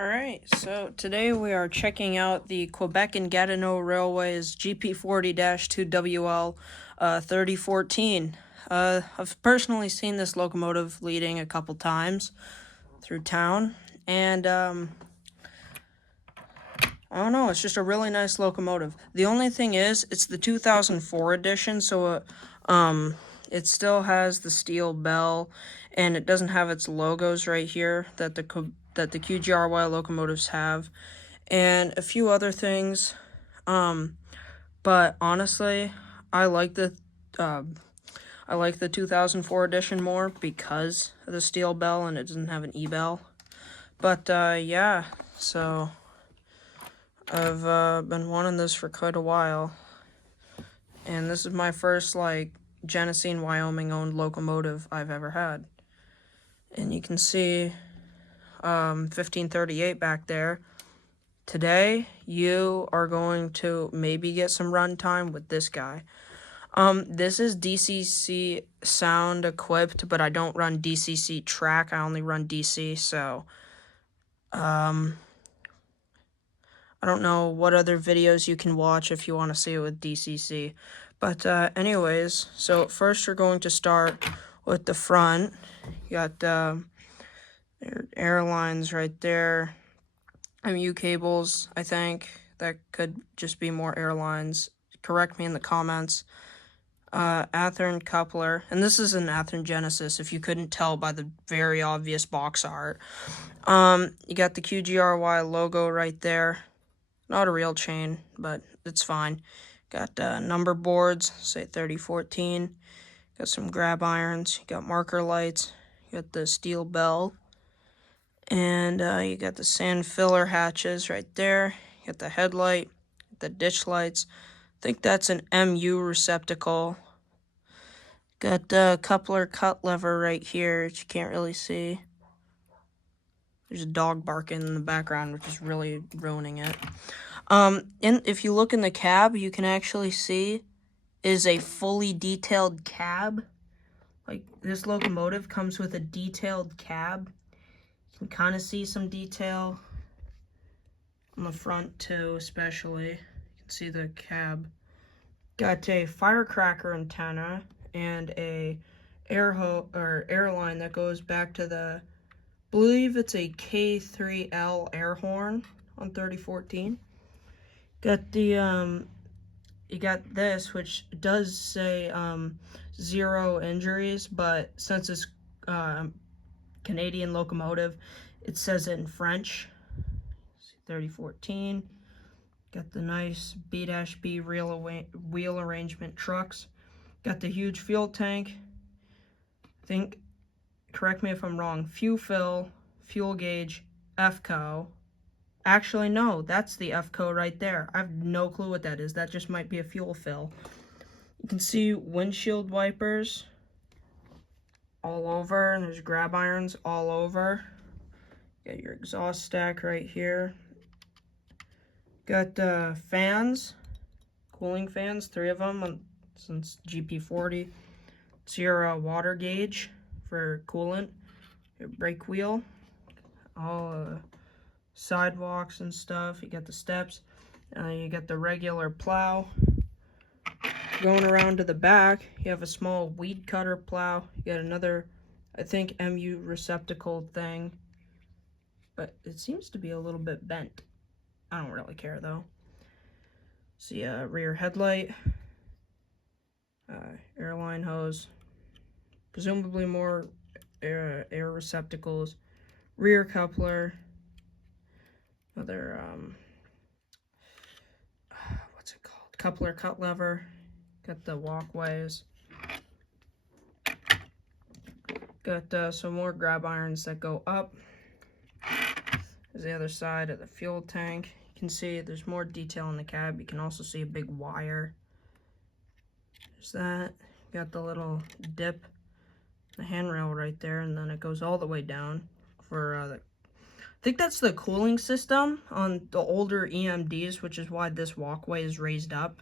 Alright, so today we are checking out the Quebec and Gatineau Railway's GP40-2WL 3014. I've personally seen this locomotive leading a couple times through town, and I don't know, it's just a really nice locomotive. The only thing is, it's the 2004 edition, so it still has the steel bell, and it doesn't have its logos right here that the QGRY locomotives have, and a few other things. But honestly, I like the 2004 edition more because of the steel bell, and it doesn't have an E-bell. But yeah, so I've been wanting this for quite a while, and this is my first Genesee, Wyoming owned locomotive I've ever had. And you can see 1538 back there. Today, you are going to maybe get some run time with this guy. This is DCC sound equipped, but I don't run DCC track. I only run DC, so I don't know what other videos you can watch if you want to see it with DCC. But anyways, so first we're going to start with the front. You got airlines right there. MU cables, I think. That could just be more airlines. Correct me in the comments. Athearn coupler. And this is an Athearn Genesis, if you couldn't tell by the very obvious box art. You got the QGRY logo right there. Not a real chain, but it's fine. Got number boards, say 3014. Got some grab irons. You got marker lights. You got the steel bell. And you got the sand filler hatches right there. You got the headlight, the ditch lights. I think that's an MU receptacle. Got the coupler cut lever right here, which you can't really see. There's a dog barking in the background, which is really ruining it. If you look in the cab, you can actually see is a fully detailed cab. Like, this locomotive comes with a detailed cab. You can kind of see some detail on the front too, especially. You can see the cab. Got a firecracker antenna and a airline that goes back to the, I believe it's a K3L air horn on 3014. Got the you got this, which does say 0 injuries, but since it's Canadian locomotive, it says it in French. 3014. Got the nice B-B wheel arrangement trucks. Got the huge fuel tank. I think, correct me if I'm wrong, fuel fill, fuel gauge, FCO. Actually, no, that's the FCO right there. I have no clue what that is. That just might be a fuel fill. You can see windshield wipers all over, and there's grab irons all over. Got your exhaust stack right here. Got fans, cooling fans, 3 of them since GP40. It's your water gauge for coolant, your brake wheel, all sidewalks and stuff. You got the steps, you got the regular plow. Going around to the back, you have a small weed cutter plow. You got another, I think, MU receptacle thing, but it seems to be a little bit bent. I don't really care though. See a rear headlight, airline hose, presumably more air receptacles, rear coupler, another what's it called? Coupler cut lever. Got the walkways. Got some more grab irons that go up. There's the other side of the fuel tank. You can see there's more detail in the cab. You can also see a big wire. There's that. Got the little dip, the handrail right there, and then it goes all the way down for I think that's the cooling system on the older EMDs, which is why this walkway is raised up.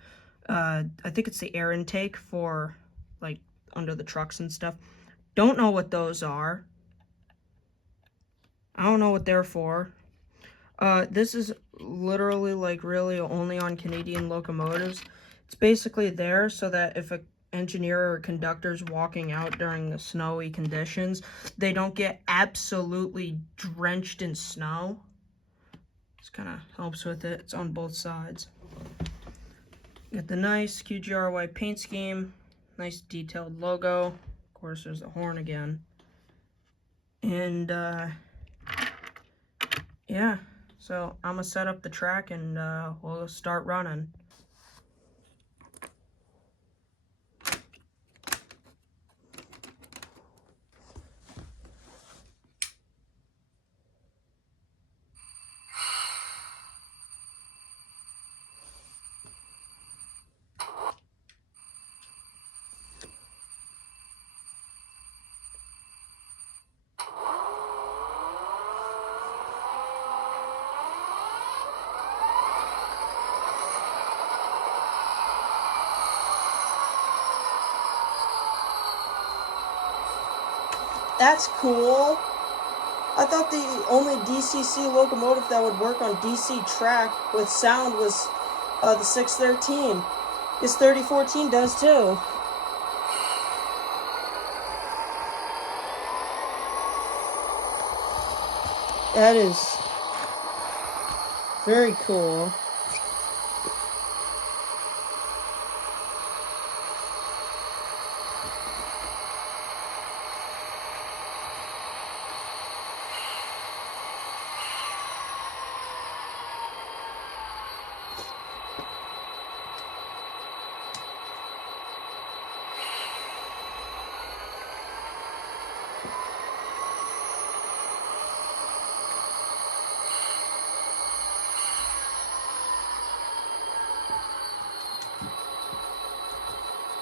I think it's the air intake for, like, under the trucks and stuff. Don't know what those are. I don't know what they're for. This is literally like really only on Canadian locomotives. It's basically there so that if a engineer or conductor's walking out during the snowy conditions, they don't get absolutely drenched in snow. This kind of helps with it. It's on both sides. Got the nice QGRY paint scheme, nice detailed logo. Of course, there's the horn again. And yeah, so I'm gonna set up the track and we'll start running. That's cool. I thought the only DCC locomotive that would work on DC track with sound was the 613. This 3014 does too. That is very cool.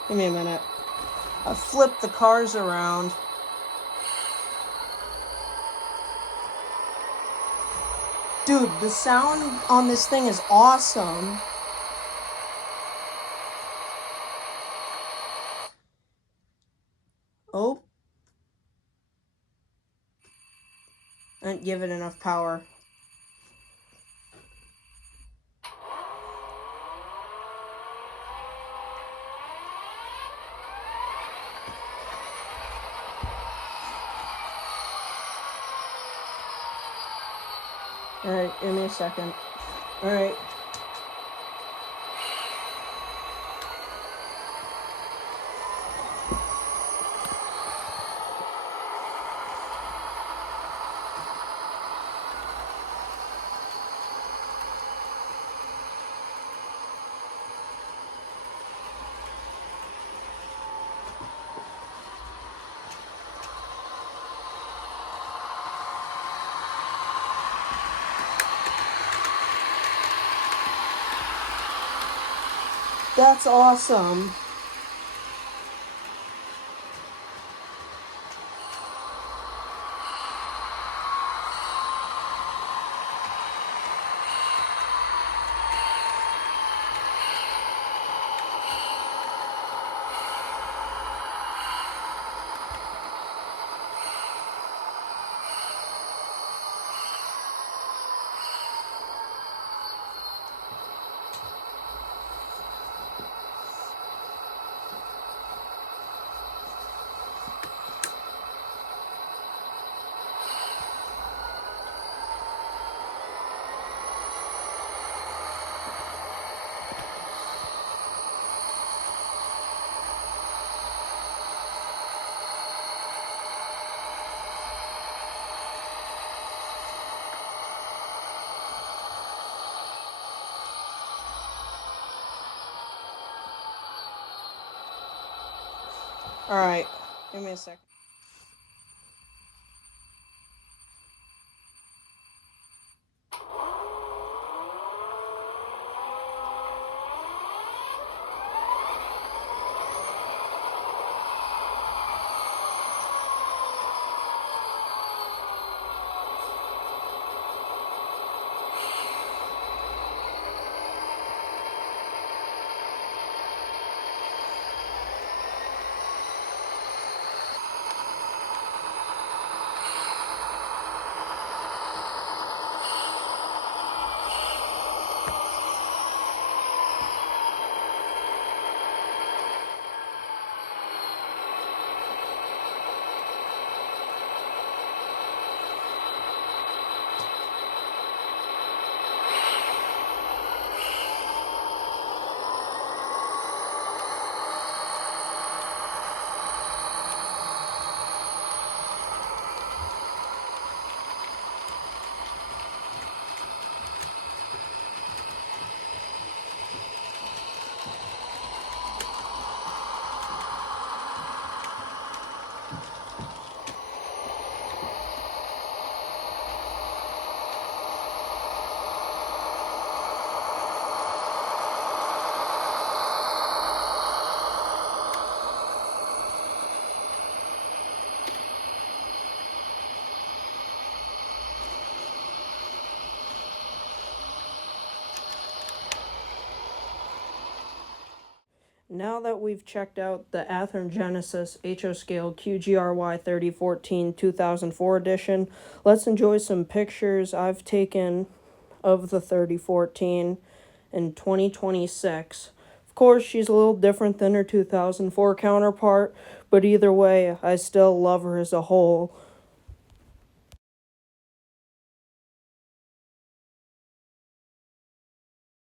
Give me a minute. I flipped the cars around. Dude, the sound on this thing is awesome. Oh. I didn't give it enough power. Alright, give me a second. Alright. That's awesome. Alright, give me a sec. Now that we've checked out the Athearn Genesis HO Scale QGRY 3014-2004 edition, let's enjoy some pictures I've taken of the 3014 in 2026. Of course, she's a little different than her 2004 counterpart, but either way, I still love her as a whole.